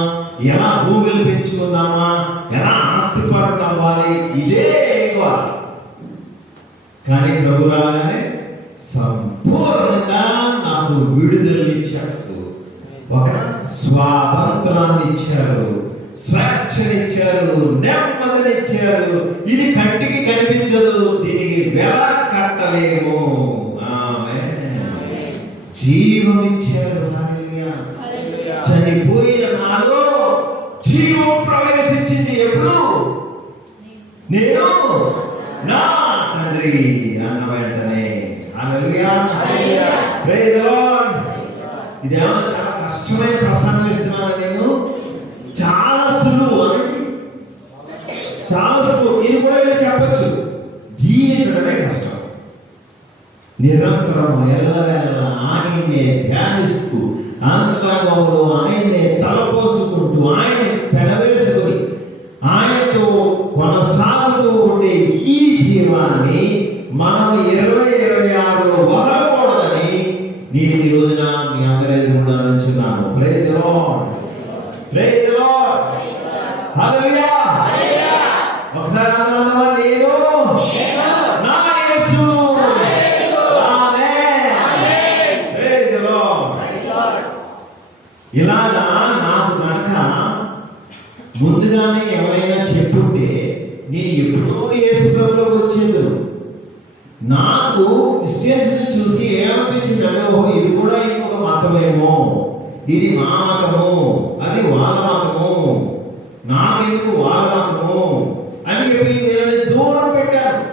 ఎలా భూములు పెంచుకుందామా, ఎలా ఆస్తిపరులు అవ్వాలి, ఇదే ఎక్కువ. కానీ ప్రభు రాగానే సంపూర్ణంగా నాకు విడుదలనిచ్చాడు, ఒక స్వాతంత్రాన్ని ఇచ్చారు, స్వేచ్ఛనిచ్చారు, నెమ్మదినిచ్చారు. ఇది కంటికి కనిపించదు, దీనికి వెల కట్టలేము. జీవం ఇచ్చారు. చనిపోయిన నాలో జీవం ప్రవేశించింది. ఎప్పుడు? నేను నా తండ్రి అన్న వెంటనే. హల్లెలూయా, ప్రైజ్ ది లార్డ్. ఇదేమన్నా చాలా కష్టమైన ప్రసంగం ఇస్తున్నాను నేను? చాలా సులువు అనండి, చాలా సులువు. ఇది కూడా ఇలా చెప్పచ్చు, జీవించడమే కష్టం. నిరంతరం ఎల్లవేళ ఆయన్నే ధ్యానిస్తూ, అంతరంగంలో ఆయన్నే తలపోసుకుంటూ, ఆయన్ని పెనవేసుకుని ఆయనతో కొనసాగుతూ ఉండే ఈ జీవాన్ని మనం 2026లో వదలకూడదని నేను ఈ రోజున మీ అందరి ఎదురుగా నుంచున్నాను. Praise the Lord, praise the Lord, hallelujah. ఒకసారి అందరూ నేను నా యేసును. ఇలాగా నాకు కనుక ముందుగానే ఎవరైనా చెప్పుంటే నేను ఎప్పుడో యేసు ప్రభువులోకి వచ్చేది. నాకు క్రిస్టియన్స్ని చూసి ఏమనిపించింది అంటే, ఓహో ఇది కూడా ఇంకొక మతమేమో, ఇది మా మతము, అది వాళ్ళ మతము, నాకెందుకు వాళ్ళ మతము అని చెప్పి వీళ్ళని దూరం పెట్టారు.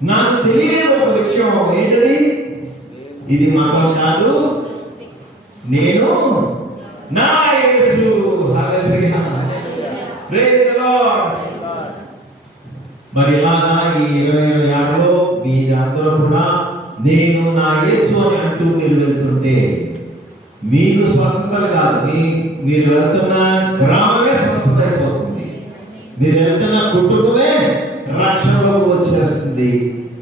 నాకు తెలియని ఒక విషయం ఏంటది, ఇది మతం కాదు, నేను నా యేసు. హల్లెలూయా, ప్రైజ్ ది లార్డ్. మరి ఇలాగా ఈ 2026లో మీరందరూ కూడా నేను నా యేసు అని అంటూ మీరు వెళ్తుంటే మీకు స్వస్థతలు కాదు, మీరు వెళ్తున్న గ్రామమే స్వస్థత అయిపోతుంది, మీరు వెళ్తున్న కుటుంబమే రక్షణలోకి వచ్చేస్తుంది.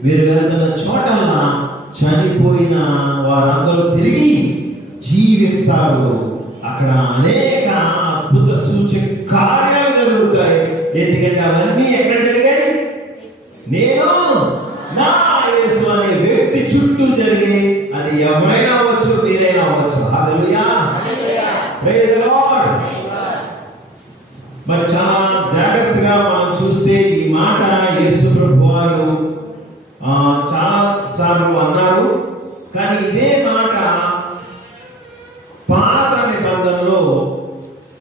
మీరు వెళ్తున్న చోటల్లా చనిపోయిన వారందరూ తిరిగి జీవిస్తారు. అక్కడ అనేక అద్భుత సూచక కార్యాలు జరుగుతాయి. ఎందుకంటే అవన్నీ ఎక్కడ జరిగాయి? నేను నా యేసు అనే వ్యక్తి చుట్టూ జరిగి, అది ఎవరైనా అవ్వచ్చు, మీరైనా అవ్వచ్చు. హల్లెలూయా, ప్రైజ్ ది లార్డ్. మరి చాలా జాగ్రత్తగా మనం చూస్తే ఈ మాట యేసు ప్రభు వారు చాలా సార్లు అన్నారు. కానీ ఇదే